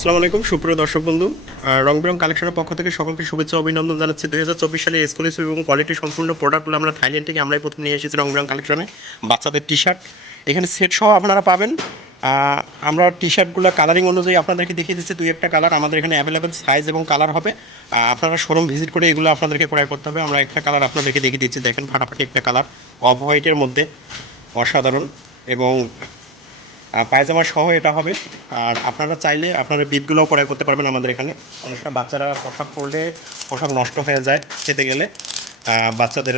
আসসালামু আলাইকুম, সুপ্রিয় দর্শক বন্ধু। রং বেরং কালেকশনের পক্ষ থেকে সকলকে শুভেচ্ছা, অভিনন্দন জানাচ্ছি। দুই হাজার চব্বিশ সালে এক্সক্লুসিভ এবং কোয়ালিটি সম্পূর্ণ প্রোডাক্টগুলো আমরা থাইল্যান্ড থেকে আমরাই প্রথম নিয়ে এসেছি রং বেরং কালেকশনে। বাচ্চাদের টি শার্ট এখানে সেট সহ আপনারা পাবেন। আমরা টি শার্টগুলো কালারিং অনুযায়ী আপনাদেরকে দেখিয়ে দিচ্ছি। দুই একটা কালার আমাদের এখানে অ্যাভেলেবেল সাইজ এবং কালার হবে। আপনারা শোরুম ভিজিট করে এগুলো আপনাদেরকে ক্রয় করতে হবে। আমরা একটা কালার আপনাদেরকে দেখিয়ে দিচ্ছি। দেখেন ফাটাফাটি একটা কালার অফ হোয়াইটের মধ্যে অসাধারণ এবং পায়জামা সহ এটা হবে। আর আপনারা চাইলে আপনারা বিটগুলোও ক্রয় করতে পারবেন আমাদের এখানে। অনেকটা বাচ্চারা পোশাক পরলে পোশাক নষ্ট হয়ে যায় খেতে গেলে। বাচ্চাদের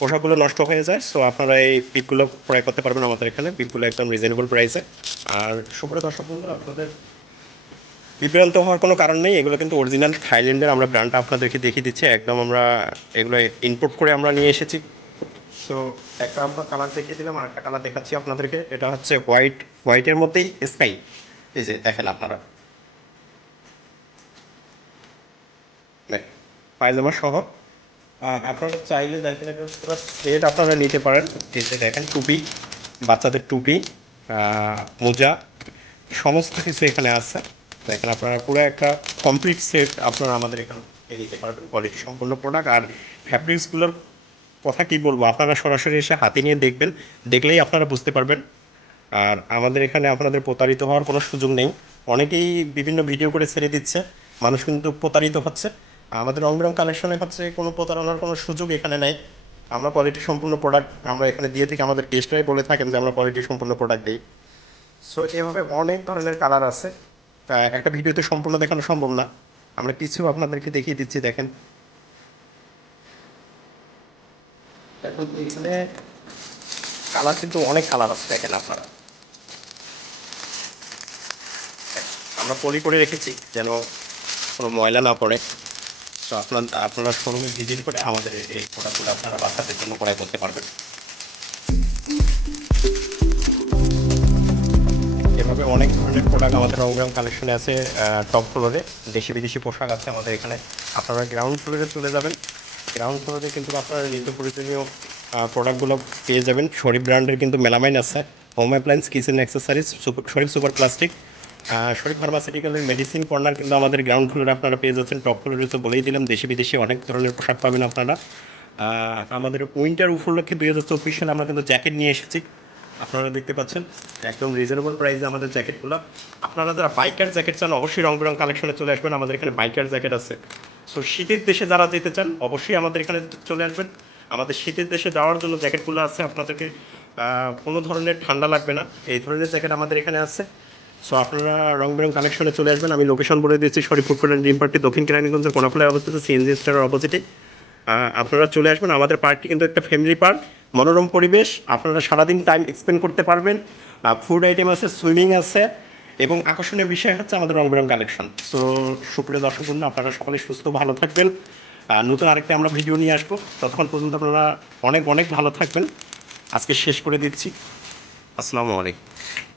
পোশাকগুলো নষ্ট হয়ে যায় সো আপনারা এই বিটগুলো ক্রয় করতে পারবেন আমাদের এখানে। বিটগুলো একদম রিজনেবল প্রাইসে আর সুপ্রিয় দর্শক বন্ধু আপনাদের বিভ্রান্ত হওয়ার কোনো কারণ নেই। এগুলো কিন্তু অরিজিনাল থাইল্যান্ডের আমরা ব্র্যান্ডটা আপনাদেরকে দেখিয়ে দিচ্ছি। একদম আমরা এগুলো ইনপুট করে আমরা নিয়ে এসেছি। সো একটা আমরা কালার দেখিয়ে দিলাম আর একটা কালার দেখাচ্ছি আপনাদেরকে। এটা হচ্ছে হোয়াইট হোয়াইটের মধ্যেই স্কাই এই যে দেখেন আপনারা। পায়জামা সহ। আহ, আপনারা চাইলে দেখেন সেট আপনারা নিতে পারেন। এই যে দেখেন টুপি বাচ্চাদের টুপি মোজা সমস্ত কিছু এখানে আছে। দেখেন আপনারা পুরো একটা কমপ্লিট সেট আপনারা আমাদের এখানে নিতে পারবেন। কোয়ালিটি সম্পূর্ণ প্রোডাক্ট আর ফ্যাব্রিক্সগুলোর কথা কি বলব? আপনারা সরাসরি এসে হাতে নিয়ে দেখবেন, দেখলেই আপনারা বুঝতে পারবেন। আর আমাদের এখানে আপনাদের প্রতারিত হওয়ার কোনো সুযোগ নেই। অনেকেই বিভিন্ন ভিডিও করে ছেড়ে দিচ্ছে, মানুষ কিন্তু প্রতারিত হচ্ছে। আমাদের রং বেরং কালেকশনে হচ্ছে কোনো প্রতারণার কোনো সুযোগ এখানে নেই। আমরা কোয়ালিটি সম্পূর্ণ প্রোডাক্ট আমরা এখানে দিয়ে থাকি। আমাদের গেস্টরাই বলে থাকেন যে, আমরা কোয়ালিটি সম্পূর্ণ প্রোডাক্ট দিই। সো এভাবে অনেক ধরনের কালার আছে। একটা ভিডিওতে সম্পূর্ণ দেখানো সম্ভব না। আমরা কিছু আপনাদেরকে দেখিয়ে দিচ্ছি, দেখেন। এখন কালার কিন্তু অনেক কালার আছে, দেখেন আপনারা। আমরা পলি করে রেখেছি যেন কোনো ময়লা না পড়ে। তো আপনার, আপনারা শোরুমে ভিজিট করে আমাদের এই প্রোডাক্টগুলো আপনারা বাচ্চাদের জন্য ক্রয় করতে পারবেন। এভাবে অনেক ধরনের প্রোডাক্ট আমাদের রংগ্রাম কালেকশনে আছে টপ ফ্লোরে দেশি বিদেশি পোশাক আছে আমাদের এখানে। আপনারা গ্রাউন্ড ফ্লোরে চলে যাবেন। গ্রাউন্ড ফ্লোরে কিন্তু আপনারা নিত্য প্রয়োজনীয় প্রোডাক্টগুলো পেয়ে যাবেন। শরীফ ব্র্যান্ডের কিন্তু মেলামাইন আছে। Home appliance kitchen accessories Sharif super plastic. Sharif ফার্মাসিউটিক্যালের medicine corner কিন্তু আমাদের গ্রাউন্ড ফ্লোরে আপনারা পেয়ে যাচ্ছেন। টপ তো বলেই দিলাম, দেশি বিদেশি অনেক ধরনের পোশাক পাবেন আপনারা। আমাদের উইন্টার উপলক্ষে দুই হাজার চব্বিশ সালে আমরা কিন্তু জ্যাকেট নিয়ে এসেছি। আপনারা দেখতে পাচ্ছেন, একদম রিজনেবল প্রাইসে আমাদের জ্যাকেটগুলো আপনারা যারা বাইকার জ্যাকেট চান, অবশ্যই রং বেরং কালেকশনে চলে আসবেন। আমাদের এখানে বাইকার জ্যাকেট আছে। সো শীতের দেশে যারা যেতে চান, অবশ্যই আমাদের এখানে চলে আসবেন। আমাদের শীতের দেশে যাওয়ার জন্য জ্যাকেটগুলো আছে, আপনাদেরকে কোনো ধরনের ঠান্ডা লাগবে না। এই ধরনের জ্যাকেট আমাদের এখানে আছে। সো আপনারা রং বেরং কালেকশনে চলে আসবেন। আমি লোকেশন বলে দিয়েছি সরি ফুটবল ডিম পার্টি দক্ষিণ কেরানীগঞ্জের কোনাফলায় অবস্থিত সিএনজি স্টারের অপোজিটে আপনারা চলে আসবেন। আমাদের পার্কটি কিন্তু একটা ফ্যামিলি পার্ক মনোরম পরিবেশ। আপনারা সারাদিন টাইম এক্সপেন্ড করতে পারবেন। ফুড আইটেম আছে সুইমিং আছে। এবং আকর্ষণীয় বিষয় হচ্ছে আমাদের রং বেরং কালেকশন তো সুপ্রিয় দর্শক বন্ধু, আপনারা সকলে সুস্থ, ভালো থাকবেন। নতুন আরেকটা আমরা ভিডিও নিয়ে আসব। ততক্ষণ পর্যন্ত আপনারা অনেক অনেক ভালো থাকবেন। আজকে শেষ করে দিচ্ছি। আসসালামু আলাইকুম।